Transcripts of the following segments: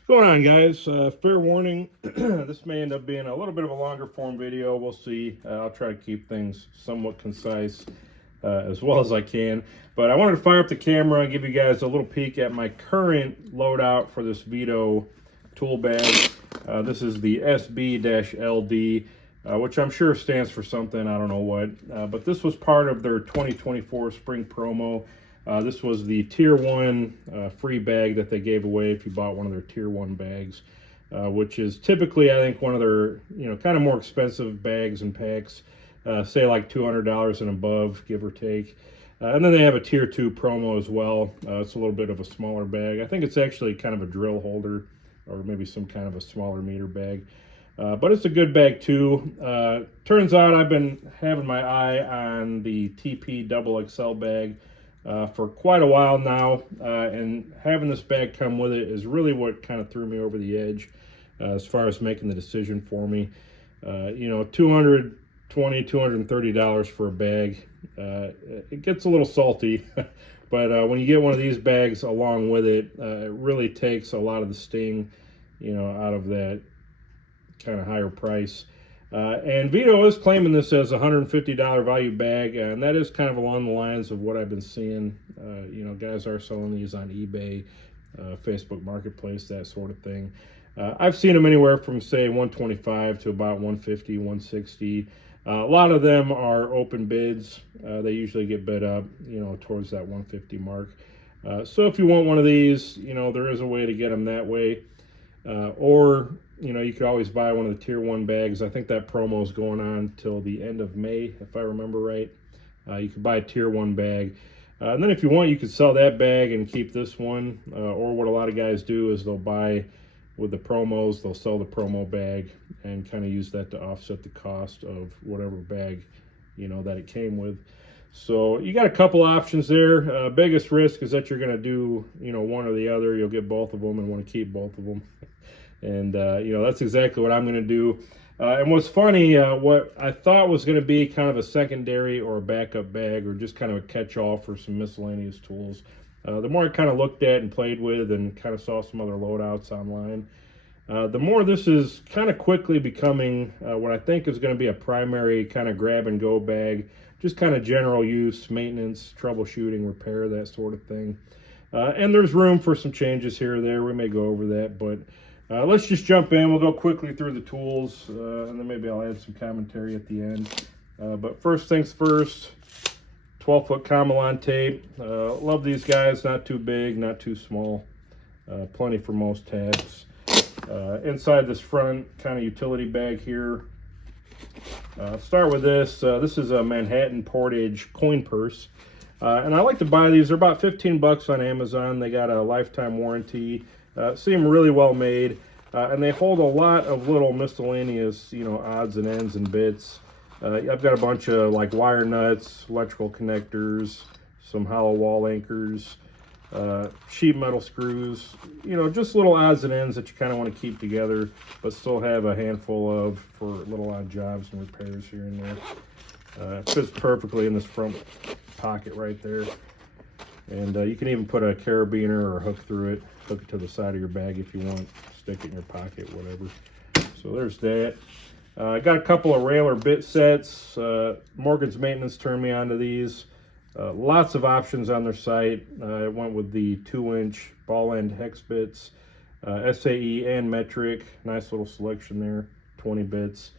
What's going on, guys? Fair warning, this may end up being a little bit of a longer form video. We'll see. I'll try to keep things somewhat concise as well as I can. But I wanted to fire up the camera and give you guys a little peek at my current loadout for this Veto tool bag. This is the SB-LD, which I'm sure stands for something. I don't know what. But this was part of their 2024 spring promo. This was the tier 1 free bag that they gave away if you bought one of their tier 1 bags, which is typically, I think, one of their, kind of more expensive bags and packs, say like $200 and above, give or take. And then they have a tier 2 promo as well. It's a little bit of a smaller bag. I think it's actually kind of a drill holder or maybe some kind of a smaller meter bag. But it's a good bag too. Turns out I've been having my eye on the TP Double XL bag for quite a while now, and having this bag come with it is really what kind of threw me over the edge as far as making the decision for me. $220, $230 for a bag, it gets a little salty, but when you get one of these bags along with it, it really takes a lot of the sting, out of that kind of higher price. And Veto is claiming this as a $150 value bag, and that is kind of along the lines of what I've been seeing. Guys are selling these on eBay, Facebook Marketplace, that sort of thing. I've seen them anywhere from, say, $125 to about $150, $160. A lot of them are open bids. They usually get bid up, towards that $150 mark. So if you want one of these, there is a way to get them that way. Or you could always buy one of the tier 1 bags. I think that promo is going on till the end of May, if I remember right. You could buy a tier 1 bag. And then if you want, you could sell that bag and keep this one. Or what a lot of guys do is they'll buy with the promos, they'll sell the promo bag and kind of use that to offset the cost of whatever bag, that it came with. So you got a couple options there. Biggest risk is that you're going to do, one or the other. You'll get both of them and want to keep both of them. And, that's exactly what I'm going to do. And what's funny, what I thought was going to be kind of a secondary or a backup bag or just kind of a catch-all for some miscellaneous tools, the more I kind of looked at and played with and kind of saw some other loadouts online, the more this is kind of quickly becoming what I think is going to be a primary kind of grab-and-go bag, just kind of general use, maintenance, troubleshooting, repair, that sort of thing. And there's room for some changes here or there. We may go over that, but let's just jump in. We'll go quickly through the tools, and then maybe I'll add some commentary at the end. But first things first, 12-foot Camelon tape. Love these guys. Not too big, not too small. Plenty for most tabs. Inside this front kind of utility bag here. Start with this. This is a Manhattan Portage coin purse. And I like to buy these. They're about 15 bucks on Amazon. They got a lifetime warranty. Seem really well made, and they hold a lot of little miscellaneous, odds and ends and bits. I've got a bunch of like wire nuts, electrical connectors, some hollow wall anchors, sheet metal screws, just little odds and ends that you kind of want to keep together, but still have a handful of for little odd jobs and repairs here and there. It fits perfectly in this front pocket right there. And you can even put a carabiner or a hook through it, hook it to the side of your bag if you want, stick it in your pocket, whatever. So there's that. I got a couple of rail or bit sets. Morgan's Maintenance turned me onto these. Lots of options on their site. I went with the 2-inch ball end hex bits, SAE and metric. Nice little selection there, 20 bits.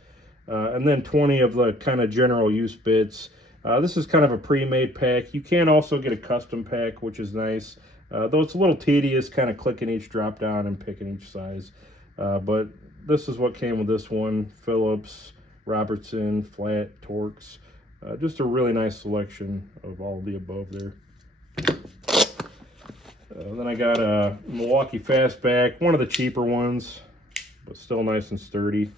And then 20 of the kind of general use bits. This is kind of a pre-made pack. You can also get a custom pack, which is nice, though it's a little tedious kind of clicking each drop down and picking each size. But this is what came with this one. Phillips, Robertson, flat, Torx. Just a really nice selection of all of the above there. Then I got a Milwaukee Fastback, one of the cheaper ones, but still nice and sturdy.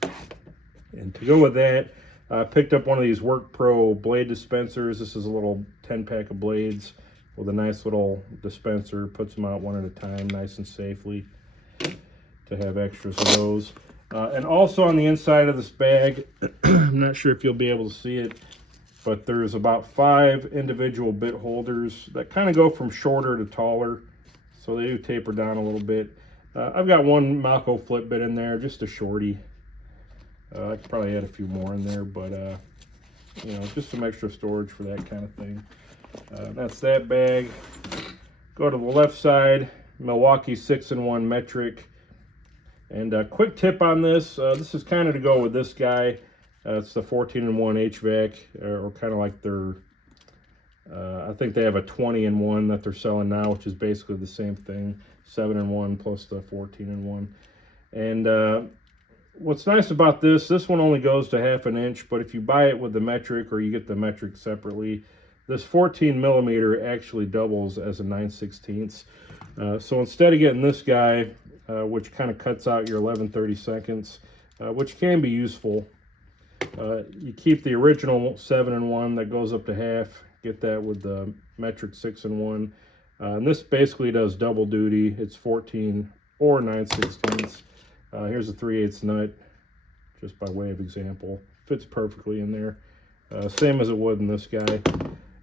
And to go with that, I picked up one of these Work Pro blade dispensers. This is a little 10-pack of blades with a nice little dispenser. Puts them out one at a time, nice and safely, to have extras of those. And also on the inside of this bag, I'm not sure if you'll be able to see it, but there's about 5 individual bit holders that kind of go from shorter to taller. So they do taper down a little bit. I've got one Malco flip bit in there, just a shorty. I could probably add a few more in there, but you know, just some extra storage for that kind of thing. That's that bag. Go to the left side, Milwaukee 6-in-1 metric. And a quick tip on this, this is kind of to go with this guy. It's the 14-in-1 HVAC, or kind of like their, I think they have a 20-in-1 that they're selling now, which is basically the same thing. 7-in-1 plus the 14-in-1. And what's nice about this one only goes to 1/2 inch, but if you buy it with the metric or you get the metric separately, this 14 millimeter actually doubles as a 9/16. So instead of getting this guy, which kind of cuts out your 11/32, which can be useful, you keep the original 7-in-1 that goes up to 1/2, get that with the metric 6-in-1. And this basically does double duty. It's 14 or 9/16. Here's a 3/8 nut, just by way of example. Fits perfectly in there. Same as it would in this guy.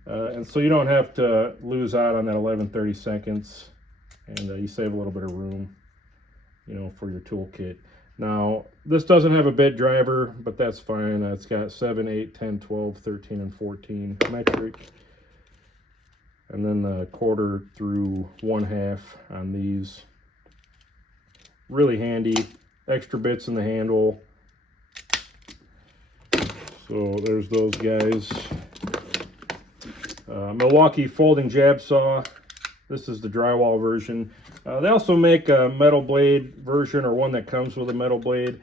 And so you don't have to lose out on that 11/32, and you save a little bit of room, you know, for your toolkit. Now, this doesn't have a bit driver, but that's fine. It's got 7, 8, 10, 12, 13, and 14 metric. And then the 1/4 through 1/2 on these. Really handy. Extra bits in the handle. So there's those guys. Milwaukee folding jab saw. This is the drywall version. They also make a metal blade version, or one that comes with a metal blade.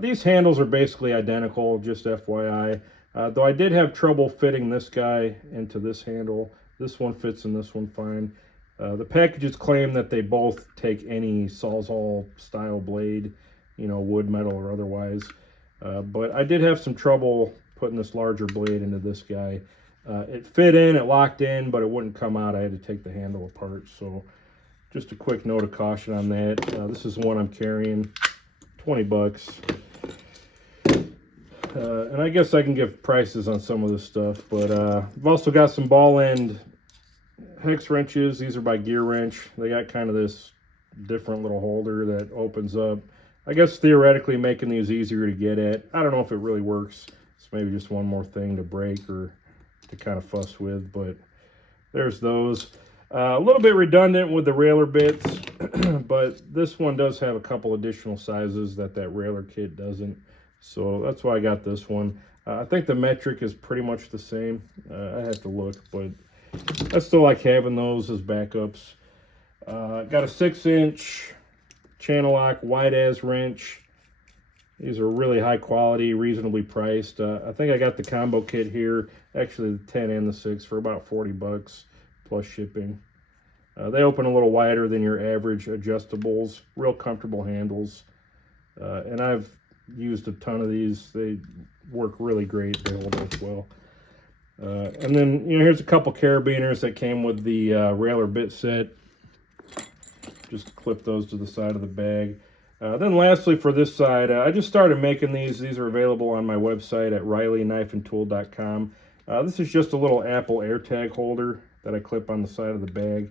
These handles are basically identical, just FYI. Though I did have trouble fitting this guy into this handle. This one fits in this one fine. The packages claim that they both take any Sawzall style blade, you know, wood, metal, or otherwise. But I did have some trouble putting this larger blade into this guy. It fit in, it locked in, but it wouldn't come out. I had to take the handle apart. So just a quick note of caution on that. This is one I'm carrying, 20 bucks. And I guess I can give prices on some of this stuff, but I've also got some ball end hex wrenches. These are by Gear Wrench. They got kind of this different little holder that opens up. I guess theoretically making these easier to get at. I don't know if it really works. It's maybe just one more thing to break or to kind of fuss with, but there's those. A little bit redundant with the railer bits, but this one does have a couple additional sizes that railer kit doesn't. So that's why I got this one. I think the metric is pretty much the same. I have to look, but I still like having those as backups. Got a 6-inch channel lock wide as wrench. These are really high quality, reasonably priced. I think I got the combo kit here, actually the 10 and the 6, for about 40 bucks plus shipping. They open a little wider than your average adjustables, real comfortable handles. And I've used a ton of these. They work really great. They hold up well. And then, you know, here's a couple carabiners that came with the railer bit set. Just clip those to the side of the bag. Then lastly, for this side, I just started making these. These are available on my website at RileyKnifeandTool.com. This is just a little Apple AirTag holder that I clip on the side of the bag.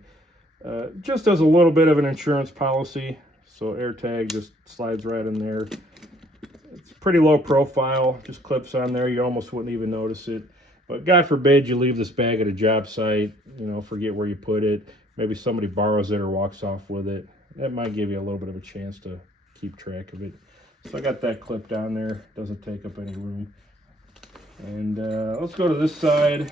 Just as a little bit of an insurance policy. So AirTag just slides right in there. It's pretty low profile, just clips on there. You almost wouldn't even notice it. But God forbid you leave this bag at a job site, you know, forget where you put it. Maybe somebody borrows it or walks off with it. That might give you a little bit of a chance to keep track of it. So I got that clipped on there. Doesn't take up any room. And let's go to this side.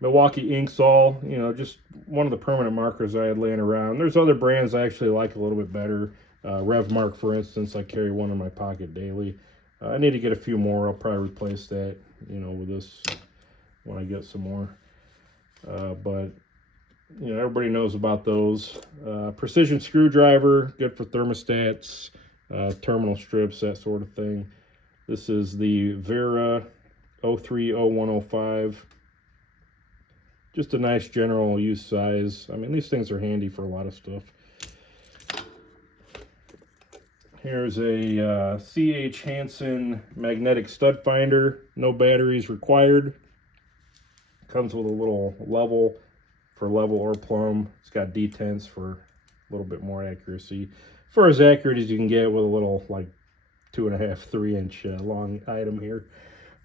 Milwaukee Inksol, you know, just one of the permanent markers I had laying around. There's other brands I actually like a little bit better. RevMark, for instance, I carry one in my pocket daily. I need to get a few more. I'll probably replace that, you know, with this when I get some more. But, you know, everybody knows about those. Precision screwdriver, good for thermostats, terminal strips, that sort of thing. This is the Vera 030105. Just a nice general use size. I mean, these things are handy for a lot of stuff. Here's a C.H. Hansen magnetic stud finder. No batteries required. Comes with a little level for level or plumb. It's got detents for a little bit more accuracy. For as accurate as you can get with a little like 2.5, 3-inch long item here.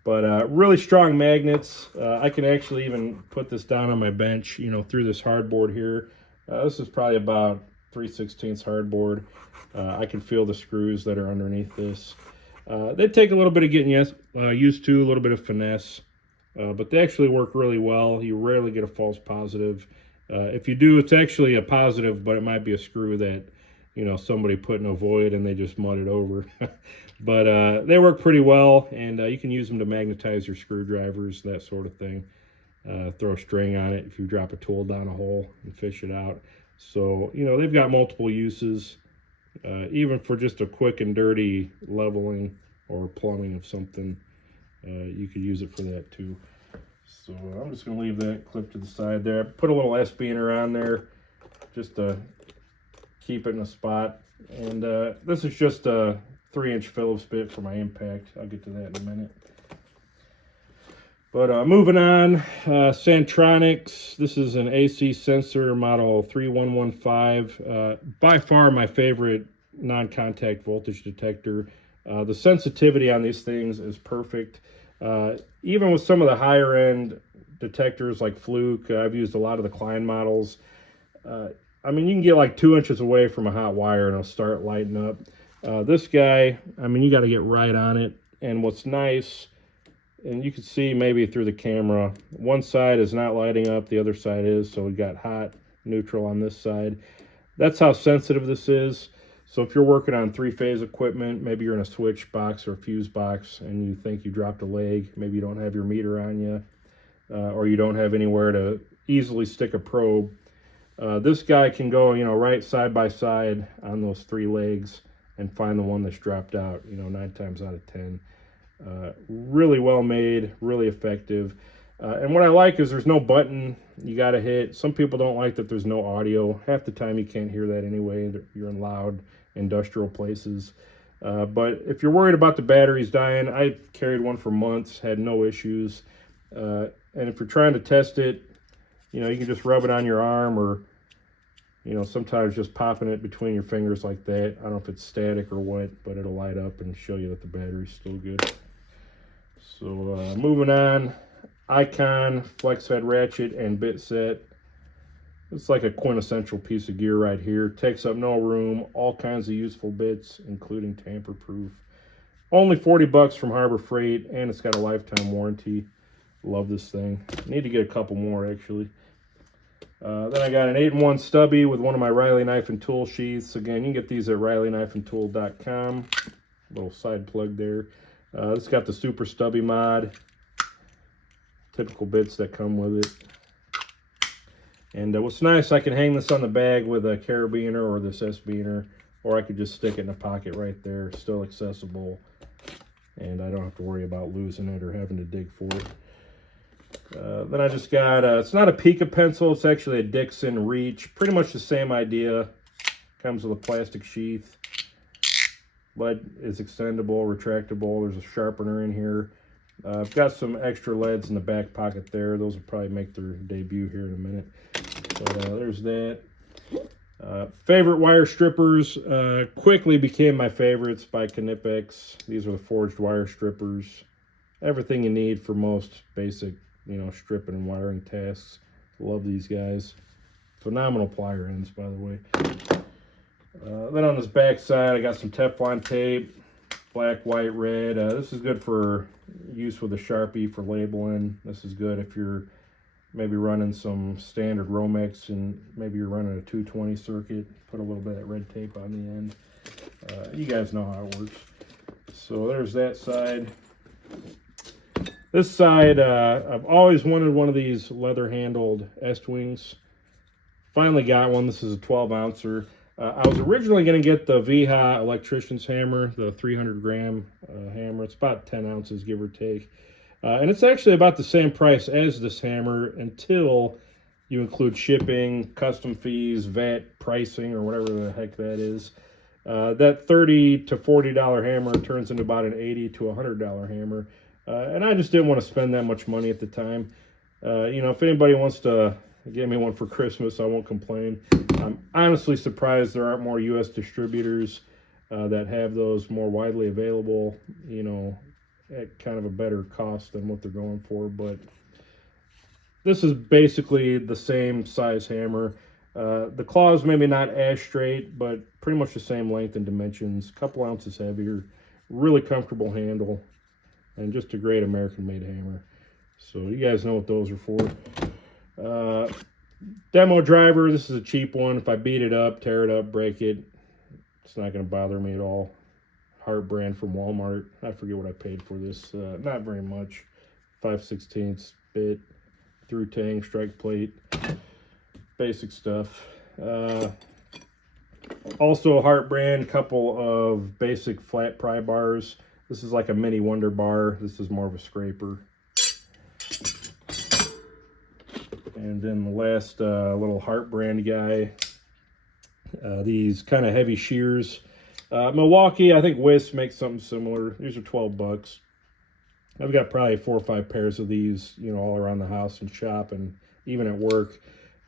But really strong magnets. I can actually even put this down on my bench, you know, through this hardboard here. This is probably about 3/16 hardboard. I can feel the screws that are underneath this. They take a little bit of getting used to, a little bit of finesse, but they actually work really well. You rarely get a false positive. If you do, it's actually a positive, but it might be a screw that, you know, somebody put in a void and they just mudded over. But they work pretty well, and you can use them to magnetize your screwdrivers, that sort of thing. Throw a string on it if you drop a tool down a hole and fish it out. So, you know, they've got multiple uses, even for just a quick and dirty leveling or plumbing of something. You could use it for that too. So I'm just going to leave that clip to the side there. Put a little SB-ner on there just to keep it in a spot. And this is just a 3-inch Phillips bit for my impact. I'll get to that in a minute. But moving on, Centronics. This is an AC sensor model 3115. By far my favorite non-contact voltage detector. The sensitivity on these things is perfect. Even with some of the higher end detectors like Fluke, I've used a lot of the Klein models. I mean, you can get like 2 inches away from a hot wire and it'll start lighting up. This guy, I mean, you got to get right on it. And what's nice, and you can see maybe through the camera, one side is not lighting up, the other side is. So we got hot, neutral on this side. That's how sensitive this is. So if you're working on 3-phase equipment, maybe you're in a switch box or a fuse box and you think you dropped a leg, maybe you don't have your meter on you, or you don't have anywhere to easily stick a probe. This guy can go, you know, right side by side on those 3 legs and find the one that's dropped out, you know, 9 times out of 10. Really well made, really effective. And what I like is there's no button you got to hit. Some people don't like that there's no audio. Half the time you can't hear that anyway. You're in loud industrial places. But if you're worried about the batteries dying, I carried one for months, had no issues. And if you're trying to test it, you know, you can just rub it on your arm, or, you know, sometimes just popping it between your fingers like that. I don't know if it's static or what, but it'll light up and show you that the battery's still good. So moving on, Icon flex head ratchet and bit set. It's like a quintessential piece of gear right here. Takes up no room, all kinds of useful bits, including tamper proof. Only 40 bucks from Harbor Freight, and it's got a lifetime warranty. Love this thing. Need to get a couple more actually. Then I got an 8-in-1 stubby with one of my Riley knife and tool sheaths. Again, you can get these at RileyKnifeandTool.com. Little side plug there. It's got the super stubby mod. Typical bits that come with it. And what's nice, I can hang this on the bag with a carabiner or this SB-ner, or I could just stick it in a pocket right there, still accessible, and I don't have to worry about losing it or having to dig for it. Then I just got, it's not a Pica pencil, it's actually a Dixon Reach. Pretty much the same idea. Comes with a plastic sheath. Lead is extendable, retractable. There's a sharpener in here. I've got some extra leads in the back pocket there. Those will probably make their debut here in a minute. But there's that. Favorite wire strippers quickly became my favorites by Knipex. These are the forged wire strippers. Everything you need for most basic, you know, stripping and wiring tasks. Love these guys. Phenomenal plier ends, by the way. Then on this back side, I got some Teflon tape. Black, white, red. This is good for use with a Sharpie for labeling. This is good if you're maybe running some standard Romex and maybe you're running a 220 circuit. Put a little bit of red tape on the end. You guys know how it works. So there's that side. This side, I've always wanted one of these leather-handled S-Wings. Finally got one. This is a 12-ouncer. I was originally going to get the VHA electrician's hammer, the 300-gram hammer. It's about 10 ounces, give or take. And it's actually about the same price as this hammer until you include shipping, custom fees, VAT pricing, or whatever the heck that is. That $30 to $40 hammer turns into about an $80 to $100 hammer. And I just didn't want to spend that much money at the time. You know, if anybody wants to They gave me one for Christmas, so I won't complain. I'm honestly surprised there aren't more U.S. distributors that have those more widely available, you know, at kind of a better cost than what they're going for. But this is basically the same size hammer. The claws maybe not as straight, but pretty much the same length and dimensions. A couple ounces heavier. Really comfortable handle. And just a great American-made hammer. So you guys know what those are for. Demo driver, this is a cheap one. If I beat it up, tear it up, break it, it's not going to bother me at all. Hart brand from Walmart. I forget what I paid for this. Not very much. 5/16 bit, through tang, strike plate, basic stuff. Also a Hart brand, couple of basic flat pry bars. This is like a mini Wonder bar. This is more of a scraper. And then the last little Hart brand guy. These kind of heavy shears. Milwaukee, I think Wiss makes something similar. These are 12 bucks. I've got probably 4 or 5 pairs of these, you know, all around the house and shop and even at work.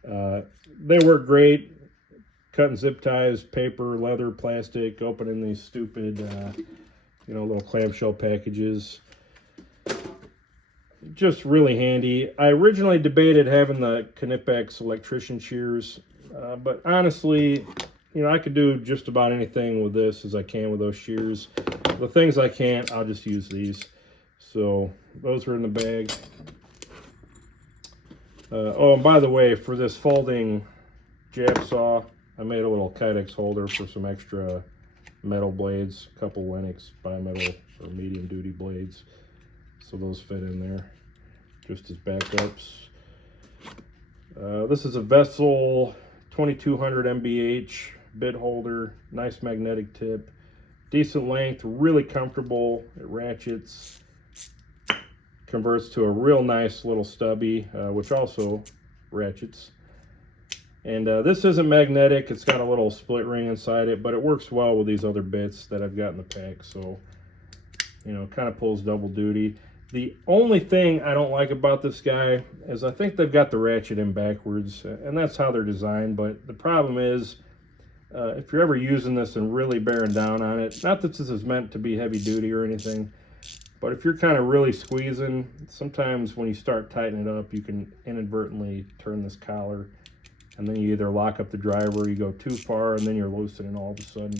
They work great. Cutting zip ties, paper, leather, plastic, opening these stupid, you know, little clamshell packages. Just really handy. I originally debated having the Knipex electrician shears, but honestly, you know, I could do just about anything with this as I can with those shears. The things I can't, I'll just use these. So those are in the bag. Oh, and by the way, for this folding jab saw, I made a little Kydex holder for some extra metal blades, a couple Lennox bimetal or medium duty blades. So those fit in there just as backups. This is a Vessel 2200 MBH bit holder, nice magnetic tip, decent length, really comfortable. It ratchets, converts to a real nice little stubby, which also ratchets. And this isn't magnetic. It's got a little split ring inside it, but it works well with these other bits that I've got in the pack. So, you know, kind of pulls double duty. The only thing I don't like about this guy is I think they've got the ratchet in backwards, and that's how they're designed. But the problem is, if you're ever using this and really bearing down on it, not that this is meant to be heavy duty or anything, but if you're kind of really squeezing, sometimes when you start tightening it up, you can inadvertently turn this collar, and then you either lock up the driver or you go too far, and then you're loosening all of a sudden.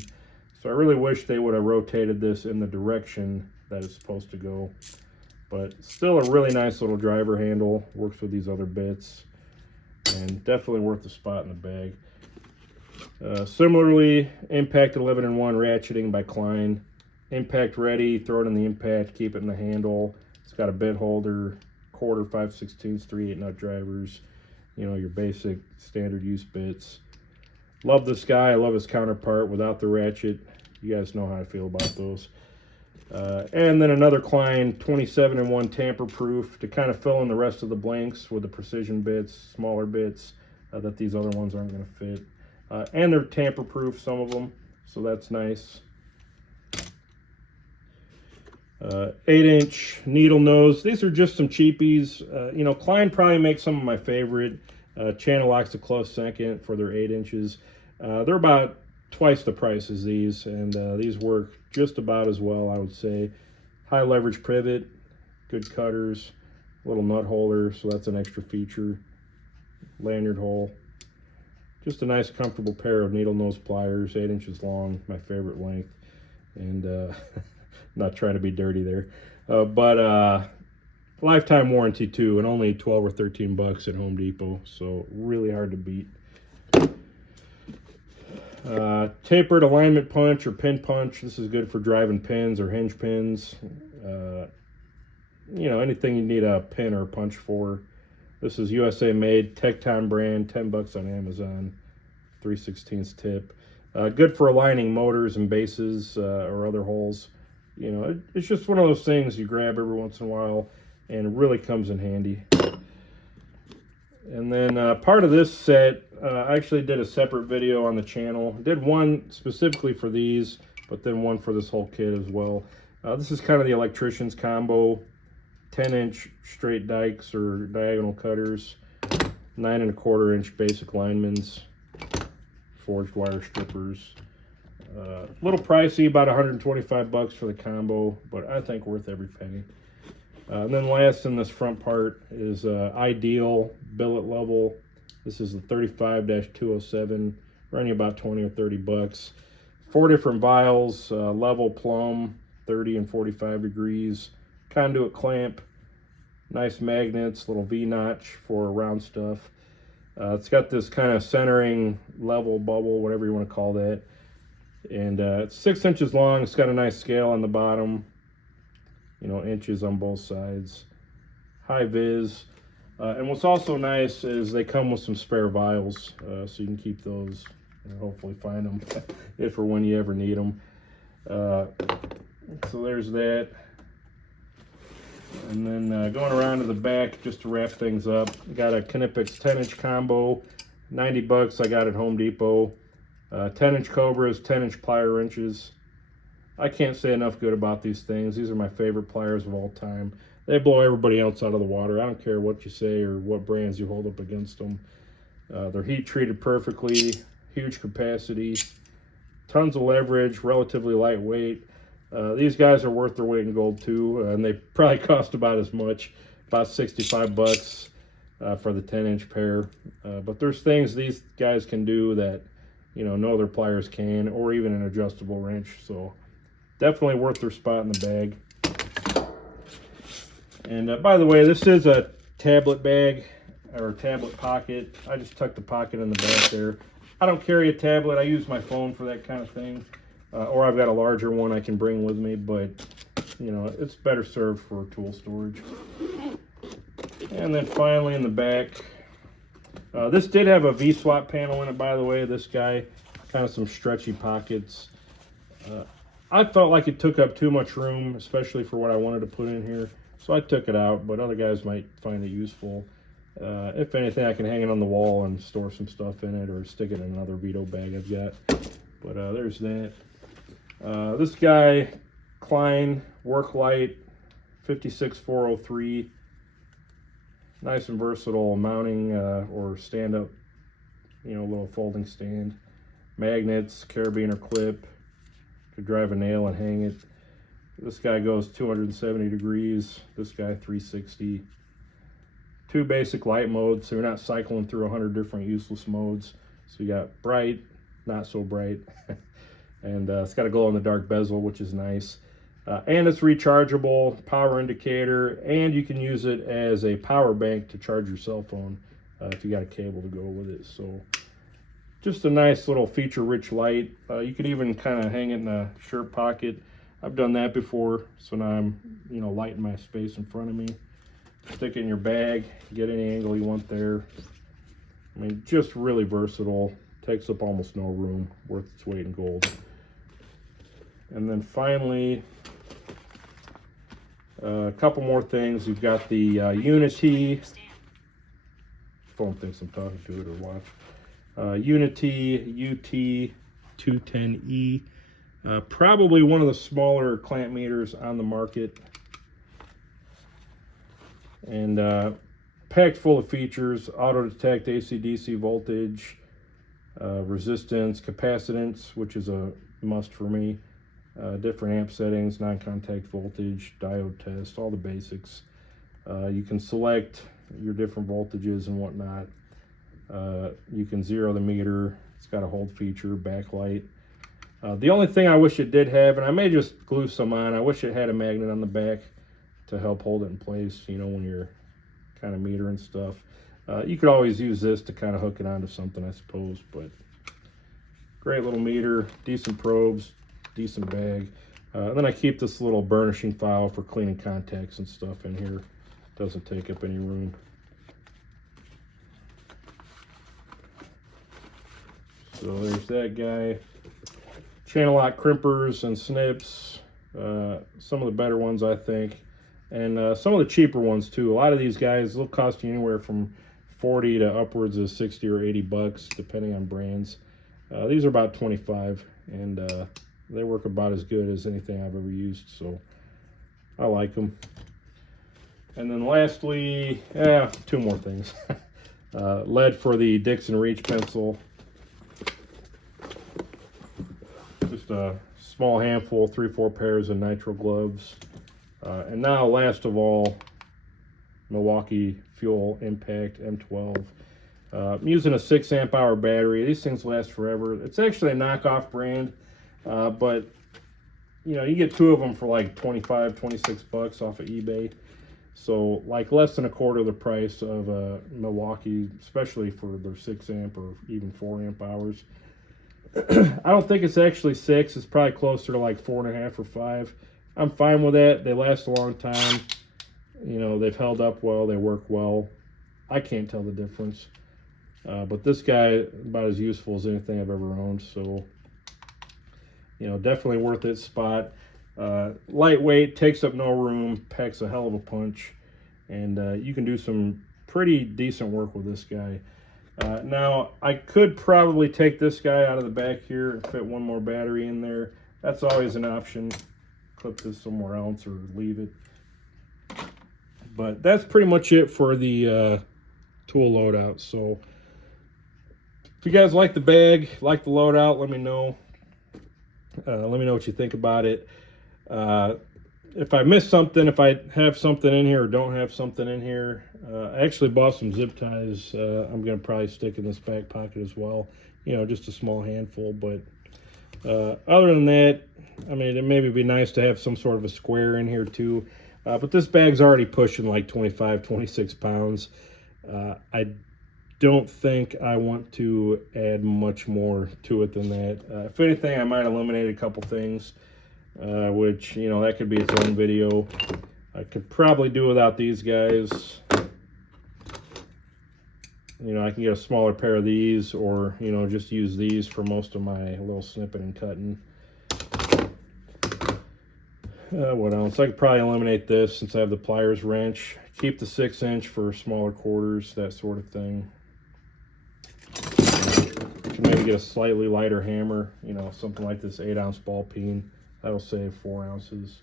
So I really wish they would have rotated this in the direction that it's supposed to go. But still a really nice little driver handle. Works with these other bits. And definitely worth the spot in the bag. Similarly, Impact 11-in-1 ratcheting by Klein. Impact ready, throw it in the impact, keep it in the handle. It's got a bit holder, quarter, 5/16, 3/8 nut drivers. You know, your basic standard use bits. Love this guy. I love his counterpart without the ratchet. You guys know how I feel about those. And then another Klein 27-in-1 tamper proof to kind of fill in the rest of the blanks with the precision bits, smaller bits that these other ones aren't going to fit. And they're tamper proof, some of them, so that's nice. 8-inch needle nose. These are just some cheapies. You know, Klein probably makes some of my favorite. Channel Lock's a close second for their 8 inches. They're about twice the price as these, and these work just about as well, I would say. High leverage privet, good cutters, little nut holder, so that's an extra feature. Lanyard hole. Just a nice comfortable pair of needle nose pliers, 8 inches long, my favorite length. And not trying to be dirty there, but lifetime warranty too, and only 12 or 13 bucks at Home Depot, so really hard to beat. Tapered alignment punch or pin punch. This is good for driving pins or hinge pins. You know, anything you need a pin or a punch for. This is USA made, Tecton brand, 10 bucks on Amazon, 3/16 tip. Good for aligning motors and bases or other holes. You know, it's just one of those things you grab every once in a while, and it really comes in handy. And then part of this set, I actually did a separate video on the channel. Did one specifically for these, but then one for this whole kit as well. This is kind of the electrician's combo, 10-inch straight dikes or diagonal cutters. 9 1/4-inch basic linemen's, forged wire strippers. A little pricey, about 125 bucks for the combo, but I think worth every penny. And then last in this front part is Ideal billet level. This is the 35-207, running about 20 or 30 bucks. 4 different vials, level plumb, 30 and 45 degrees, conduit clamp, nice magnets, little V-notch for round stuff. It's got this kind of centering level bubble, whatever you want to call that. And it's 6 inches long. It's got a nice scale on the bottom, you know, inches on both sides. High vis. And what's also nice is they come with some spare vials, so you can keep those and hopefully find them if or when you ever need them. So there's that. And then going around to the back, just to wrap things up, I got a Knipex 10-inch combo, 90 bucks. I got at Home Depot. 10-inch Cobras, 10-inch plier wrenches. I can't say enough good about these things. These are my favorite pliers of all time. They blow everybody else out of the water. I don't care what you say or what brands you hold up against them. They're heat treated perfectly, huge capacity, tons of leverage, relatively lightweight. These guys are worth their weight in gold too, and they probably cost about as much, about 65 bucks for the 10-inch pair. But there's things these guys can do that, you know, no other pliers can, or even an adjustable wrench. So definitely worth their spot in the bag. And by the way, this is a tablet bag or tablet pocket. I just tucked the pocket in the back there. I don't carry a tablet. I use my phone for that kind of thing. Or I've got a larger one I can bring with me, but you know, it's better served for tool storage. And then finally in the back, this did have a V-swap panel in it, by the way. This guy, kind of some stretchy pockets. I felt like it took up too much room, especially for what I wanted to put in here. So I took it out, but other guys might find it useful. If anything, I can hang it on the wall and store some stuff in it, or stick it in another Veto bag I've got. But there's that. This guy, Klein Worklight 56403. Nice and versatile mounting or stand-up, you know, little folding stand. Magnets, carabiner clip. Could drive a nail and hang it. This guy goes 270 degrees. This guy 360. 2 basic light modes, so you're not cycling through 100 different useless modes. So you got bright, not so bright, and it's got a glow-in-the-dark bezel, which is nice. And it's rechargeable, power indicator, and you can use it as a power bank to charge your cell phone if you got a cable to go with it. So just a nice little feature-rich light. You could even kind of hang it in a shirt pocket. I've done that before, so now I'm, you know, lighting my space in front of me. Stick it in your bag, get any angle you want there. I mean, just really versatile. Takes up almost no room, worth its weight in gold. And then finally, a couple more things. You've got the Unity. Phone thinks I'm talking to it or watch. Unity UT210E. Probably one of the smaller clamp meters on the market. And packed full of features: auto detect AC/DC voltage, resistance, capacitance, which is a must for me, different amp settings, non-contact voltage, diode test, all the basics. You can select your different voltages and whatnot. You can zero the meter. It's got a hold feature, backlight. The only thing I wish it did have, and I may just glue some on, I wish it had a magnet on the back to help hold it in place, you know, when you're kind of metering stuff. You could always use this to kind of hook it onto something, I suppose, but great little meter, decent probes, decent bag. And then I keep this little burnishing file for cleaning contacts and stuff in here. Doesn't take up any room. So there's that guy. Channel lock crimpers and snips. Some of the better ones, I think. And some of the cheaper ones too. A lot of these guys, they'll cost you anywhere from 40 to upwards of 60 or 80 bucks, depending on brands. These are about 25, and they work about as good as anything I've ever used, so I like them. And then lastly, 2 more things. Lead for the Dixon Reach pencil. Just a small handful, 3-4 pairs of nitro gloves. And now, last of all, Milwaukee Fuel Impact M12. I'm using a 6 amp hour battery. These things last forever. It's actually a knockoff brand, but you know, you get 2 of them for like 25, 26 bucks off of eBay. So like less than a quarter of the price of a Milwaukee, especially for their 6 amp or even 4 amp hours. I don't think it's actually 6. It's probably closer to like 4.5 or 5. I'm fine with that. They last a long time. You know, they've held up well. They work well. I can't tell the difference. But this guy, about as useful as anything I've ever owned. So, you know, definitely worth its spot. Lightweight, takes up no room, packs a hell of a punch. And you can do some pretty decent work with this guy. Now, I could probably take this guy out of the back here and fit one more battery in there. That's always an option. Clip this somewhere else or leave it. But that's pretty much it for the tool loadout. So if you guys like the bag, like the loadout, let me know. Let me know what you think about it. If I miss something, if I have something in here or don't have something in here, I actually bought some zip ties. I'm going to probably stick in this back pocket as well. You know, just a small handful. But other than that, I mean, it maybe be nice to have some sort of a square in here too. But this bag's already pushing like 25, 26 pounds. I don't think I want to add much more to it than that. If anything, I might eliminate a couple things, which, you know, that could be its own video. I could probably do without these guys. You know, I can get a smaller pair of these, or, you know, just use these for most of my little snipping and cutting. What else? I could probably eliminate this since I have the pliers wrench. Keep the 6-inch for smaller quarters, that sort of thing. Can maybe get a slightly lighter hammer, you know, something like this 8-ounce ball peen. That'll save 4 ounces.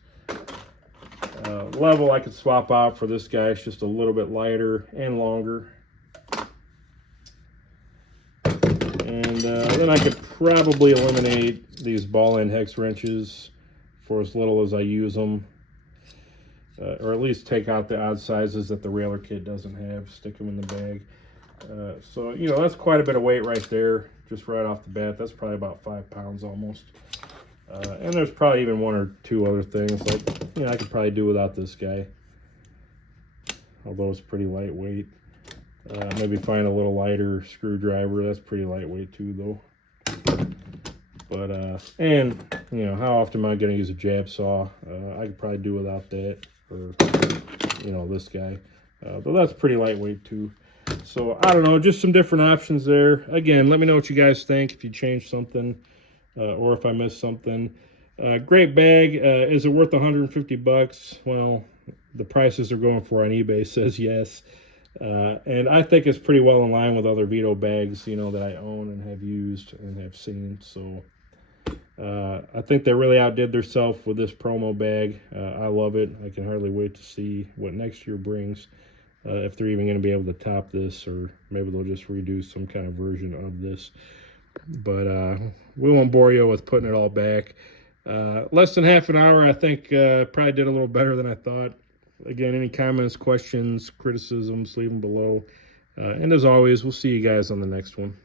Level I could swap out for this guy. It's just a little bit lighter and longer. And then I could probably eliminate these ball end hex wrenches for as little as I use them. Or at least take out the odd sizes that the railer kit doesn't have, stick them in the bag. So, you know, that's quite a bit of weight right there, just right off the bat. That's probably about 5 pounds almost. And there's probably even 1 or 2 other things, like, you know, I could probably do without this guy, although it's pretty lightweight. Maybe find a little lighter screwdriver. That's pretty lightweight too, though. But, and, you know, how often am I going to use a jab saw? I could probably do without that, or, you know, this guy. But that's pretty lightweight too. So, I don't know, just some different options there. Again, let me know what you guys think, if you changed something, or if I missed something. Great bag. Is it worth 150 bucks? Well, the prices they're going for on eBay says yes. And I think it's pretty well in line with other Veto bags, you know, that I own and have used and have seen. So I think they really outdid themselves with this promo bag. I love it. I can hardly wait to see what next year brings, if they're even going to be able to top this, or maybe they'll just redo some kind of version of this. But we won't bore you with putting it all back. Less than half an hour. I think probably did a little better than I thought. Again, any comments, questions, criticisms, leave them below. And as always, we'll see you guys on the next one.